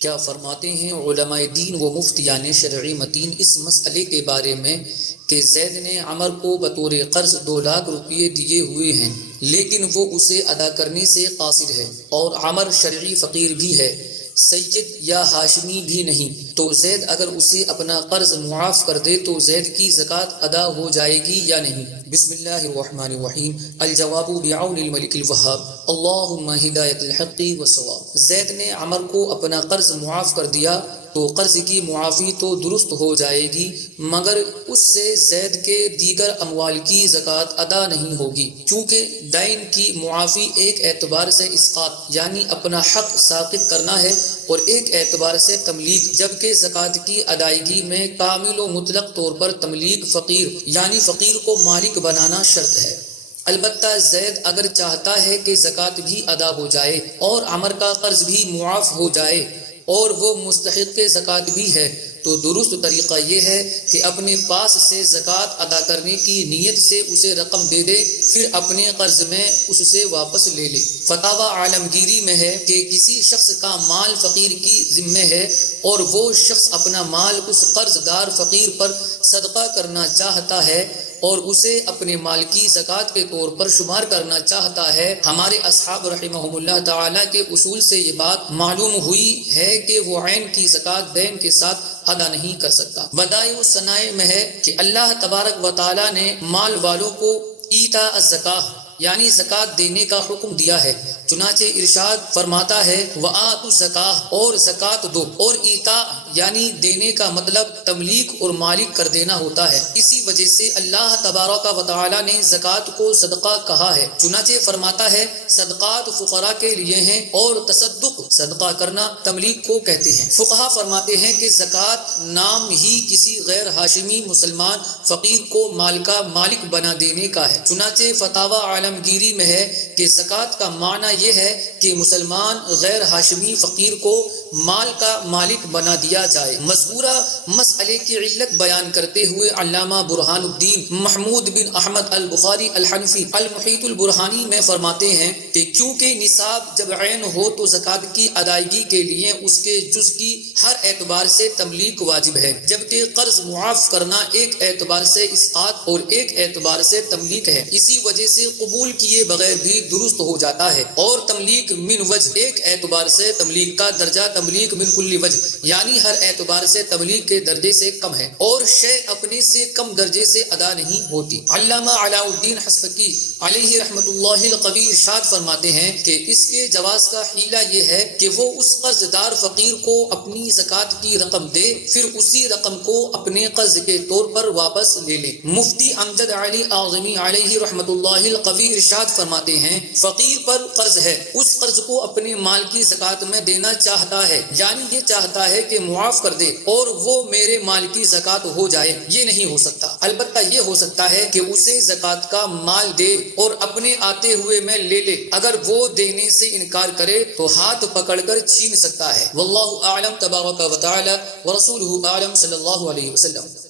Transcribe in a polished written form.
کیا فرماتے ہیں علماء دین و مفتیان شرعی متین اس مسئلے کے بارے میں کہ زید نے عمر کو بطور قرض 2 لاکھ روپے دیے ہوئے ہیں، لیکن وہ اسے ادا کرنے سے قاصر ہے، اور عمر شرعی فقیر بھی ہے، سید یا ہاشمی بھی نہیں، تو زید اگر اسے اپنا قرض معاف کر دے تو زید کی زکوٰۃ ادا ہو جائے گی یا نہیں؟ بسم اللہ الرحمن الرحیم۔ الجواب بعون الملک الوہاب، اللہم ہدایت الحق والصواب۔ زید نے عمر کو اپنا قرض معاف کر دیا تو قرض کی معافی تو درست ہو جائے گی، مگر اس سے زید کے دیگر اموال کی زکوٰۃ ادا نہیں ہوگی، کیونکہ دین کی معافی ایک اعتبار سے اسقاط یعنی اپنا حق ساقط کرنا ہے، اور ایک اعتبار سے تملیک، جبکہ زکوٰۃ کی ادائیگی میں کامل و مطلق طور پر تملیک فقیر یعنی فقیر کو مالک بنانا شرط ہے۔ البتہ زید اگر چاہتا ہے کہ زکوٰۃ بھی ادا ہو جائے اور عمر کا قرض بھی معاف ہو جائے اور وہ مستحق زکوٰۃ بھی ہے، تو درست طریقہ یہ ہے کہ اپنے پاس سے زکوٰۃ ادا کرنے کی نیت سے اسے رقم دے دے، پھر اپنے قرض میں اس سے واپس لے لے۔ فتاوی عالمگیری میں ہے کہ کسی شخص کا مال فقیر کی ذمہ ہے اور وہ شخص اپنا مال اس قرض دار فقیر پر صدقہ کرنا چاہتا ہے اور اسے اپنے مال کی زکوٰۃ کے طور پر شمار کرنا چاہتا ہے۔ ہمارے اصحاب رحمہم اللہ تعالیٰ کے اصول سے یہ بات معلوم ہوئی ہے کہ وہ عین کی زکوٰۃ دین کے ساتھ ادا نہیں کر سکتا۔ بدائع الصنائع میں ہے کہ اللہ تبارک و تعالیٰ نے مال والوں کو ایتاء الزکاۃ یعنی زکوٰۃ دینے کا حکم دیا ہے، چنانچہ ارشاد فرماتا ہے وآتوا الزکاۃ، اور زکوٰۃ دو، اور ایتاء یعنی دینے کا مطلب تملیک اور مالک کر دینا ہوتا ہے۔ اسی وجہ سے اللہ تبارک و تعالیٰ نے زکوٰۃ کو صدقہ کہا ہے، چنانچہ فرماتا ہے صدقات فقراء کے لیے ہیں اور تصدق صدقہ کرنا تملیک کو کہتے ہیں۔ فقہا فرماتے ہیں کہ زکوٰۃ نام ہی کسی غیر ہاشمی مسلمان فقیر کو مال کا مالک بنا دینے کا ہے، چنانچہ فتاوی عالمگیری میں ہے کہ زکوٰۃ کا معنی یہ ہے کہ مسلمان غیر ہاشمی فقیر کو مال کا مالک بنا دیا جائے۔ مذکورہ مسئلے کی علت بیان کرتے ہوئے علامہ برہان الدین محمود بن احمد البخاری الحنفی المحیط البرہانی میں فرماتے ہیں کہ کیونکہ نصاب جب عین ہو تو زکوٰۃ کی ادائیگی کے لیے اس کے جز کی ہر اعتبار سے تملیک واجب ہے، جبکہ قرض معاف کرنا ایک اعتبار سے اسقاط اور ایک اعتبار سے تملیک ہے۔ اسی وجہ سے قبول کیے بغیر بھی درست ہو جاتا ہے، اور تملیک من وجہ ایک اعتبار سے تملیک کا درجہ تملیک من کل وجہ یعنی ہر اعتبار سے تملیک کے درجے سے کم ہے، اور شے اپنے سے کم درجے سے ادا نہیں ہوتی۔ علامہ علاء الدین حصفقی علیہ رحمۃ اللہ القوی ارشاد فرماتے ہیں کہ اس کے جواز کا حیلہ یہ ہے کہ وہ اس قرض دار فقیر کو اپنی زکوٰۃ کی رقم دے، پھر اسی رقم کو اپنے قرض کے طور پر واپس لے لے۔ مفتی امجد علی اعظمی علیہ رحمۃ اللہ القوی ارشاد فرماتے ہیں فقیر پر قرض ہے، اس قرض کو اپنے مال کی زکوٰۃ میں دینا چاہتا ہے، یعنی یہ چاہتا ہے کہ معاف کر دے اور وہ میرے مال کی زکوٰۃ ہو جائے، یہ نہیں ہو سکتا۔ البتہ یہ ہو سکتا ہے کہ اسے زکوٰۃ کا مال دے اور اپنے آتے ہوئے میں لے لے، اگر وہ دینے سے انکار کرے تو ہاتھ پکڑ کر چھین سکتا ہے۔ واللہ اعلم تبارک و تعالی ورسولہ اعلم صلی اللہ علیہ وسلم۔